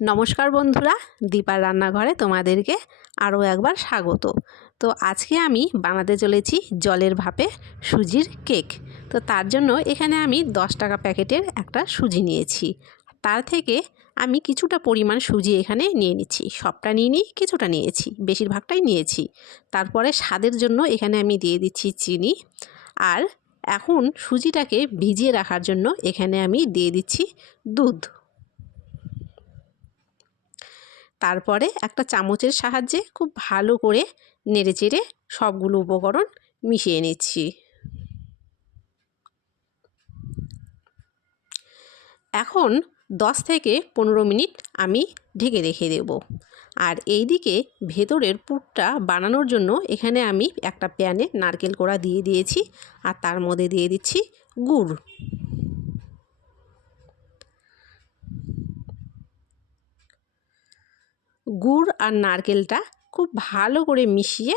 নমস্কার বন্ধুরা, দীপার রান্নাঘরে তোমাদেরকে আরও একবার স্বাগত। তো আজকে আমি বানাতে চলেছি জলের ভাপে সুজির কেক। তো তার জন্য এখানে আমি 10 টাকা প্যাকেটের একটা সুজি নিয়েছি। তার থেকে আমি কিছুটা পরিমাণ সুজি এখানে নিয়ে নিচ্ছি, সবটা নিইনি, কিছুটা নিয়েছি, বেশিরভাগটাই নিয়েছি। তারপরে স্বাদের জন্য এখানে আমি দিয়ে দিচ্ছি চিনি। আর এখন সুজিটাকে ভিজিয়ে রাখার জন্য এখানে আমি দিয়ে দিচ্ছি দুধ। তারপরে একটা চামচের সাহায্যে খুব ভালো করে নেড়েচেড়ে সবগুলো উপকরণ মিশিয়ে নিচ্ছি। এখন 10 থেকে 15 মিনিট আমি ঢেকে রেখে দেব। আর এই দিকে ভেতরের পুরটা বানানোর জন্য এখানে আমি একটা প্যানে নারকেল কোড়া দিয়ে দিয়েছি, আর তার মধ্যে দিয়ে দিচ্ছি গুড়। গুড় আর নারকেলটা খুব ভালো করে মিশিয়ে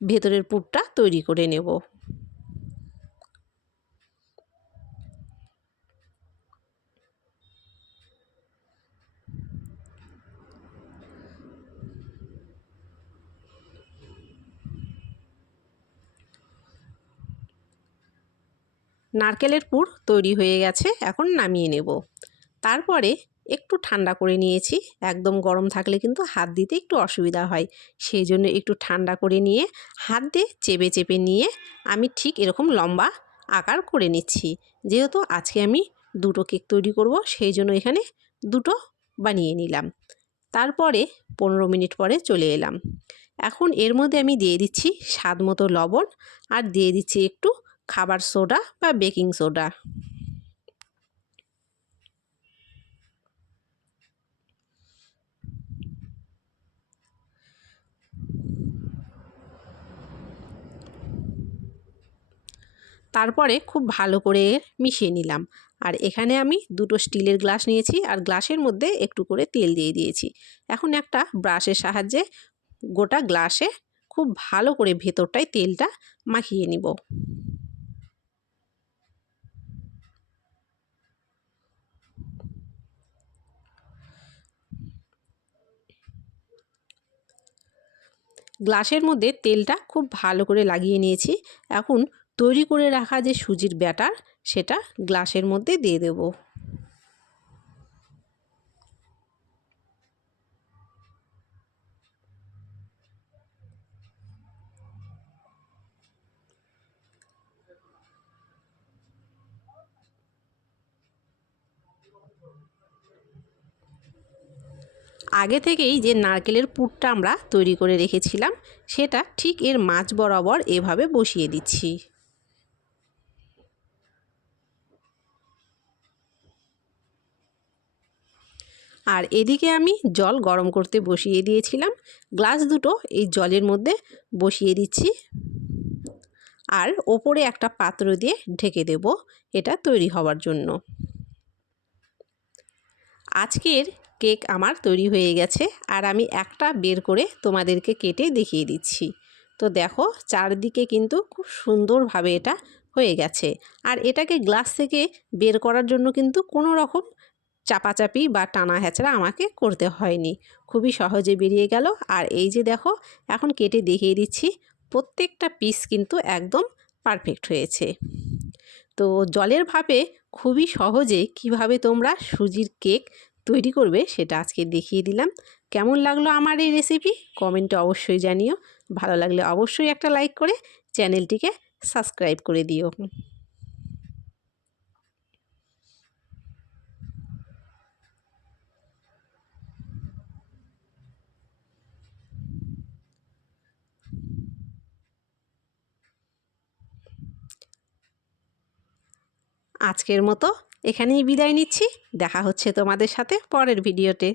ভেতরের পুরটা তৈরি করে নেব। নারকেলের পুর তৈরি হয়ে গেছে, এখন নামিয়ে নেব। তারপরে একটু ঠান্ডা করে নিয়েছি। একদম গরম থাকলে কিন্তু হাত দিতে একটু অসুবিধা হয়, সেই জন্য একটু ঠান্ডা করে নিয়ে হাত দিয়ে চেপে চেপে নিয়ে আমি ঠিক এরকম লম্বা আকার করে নিচ্ছি। যেহেতু আজকে আমি দুটো কেক তৈরি করব, সেই জন্য এখানে দুটো বানিয়ে নিলাম। তারপরে 15 মিনিট পরে চলে এলাম। এখন এর মধ্যে আমি দিয়ে দিচ্ছি স্বাদ মতো লবণ, আর দিয়ে দিচ্ছি একটু খাবার সোডা বা বেকিং সোডা। তারপরে খুব ভালো করে মিশিয়ে নিলাম। আর এখানে আমি দুটো স্টিলের গ্লাস নিয়েছি, আর গ্লাসের মধ্যে একটু করে তেল দিয়ে দিয়েছি। এখন একটা ব্রাশের সাহায্যে গোটা গ্লাসে খুব ভালো করে ভেতরটায় তেলটা মাখিয়ে নিব। গ্লাসের মধ্যে তেলটা খুব ভালো করে লাগিয়ে নিয়েছি। এখন তৈরি করে রাখা যে সুজির ব্যাটার, সেটা গ্লাসের মধ্যে দিয়ে দেব। আগে থেকেই যে নারকেলের পুরটা আমরা তৈরি করে রেখেছিলাম, সেটা ঠিক এর মাঝ বরাবর এভাবে বসিয়ে দিচ্ছি। আর এদিকে আমি জল গরম করতে বসিয়ে দিয়েছিলাম। গ্লাস দুটো এই জলের মধ্যে বসিয়ে দিচ্ছি, আর ওপরে একটা পাত্র দিয়ে ঢেকে দেব এটা তৈরি হওয়ার জন্য। আজকের কেক আমার তৈরি হয়ে গেছে, আর আমি একটা বের করে তোমাদেরকে কেটে দেখিয়ে দিচ্ছি। তো দেখো, চারদিকে কিন্তু খুব সুন্দরভাবে এটা হয়ে গেছে। আর এটাকে গ্লাস থেকে বের করার জন্য কিন্তু কোনো রকম চাপাচাপি বা টানা হ্যাচড়া আমাকে করতে হয়নি, খুবই সহজে বেরিয়ে গেল। আর এই যে দেখো, এখন কেটে দেখিয়ে দিচ্ছি, প্রত্যেকটা পিস কিন্তু একদম পারফেক্ট হয়েছে। তো জলের ভাপে খুবই সহজে কিভাবে তোমরা সুজির কেক তৈরি করবে সেটা আজকে দেখিয়ে দিলাম। কেমন লাগলো আমার এই রেসিপি কমেন্টে অবশ্যই জানিও। ভালো লাগলে অবশ্যই একটা লাইক করে চ্যানেলটিকে সাবস্ক্রাইব করে দিও। আজকের মতো এখানেই বিদায় নিচ্ছি। দেখা হচ্ছে তোমাদের সাথে পরের ভিডিওতে।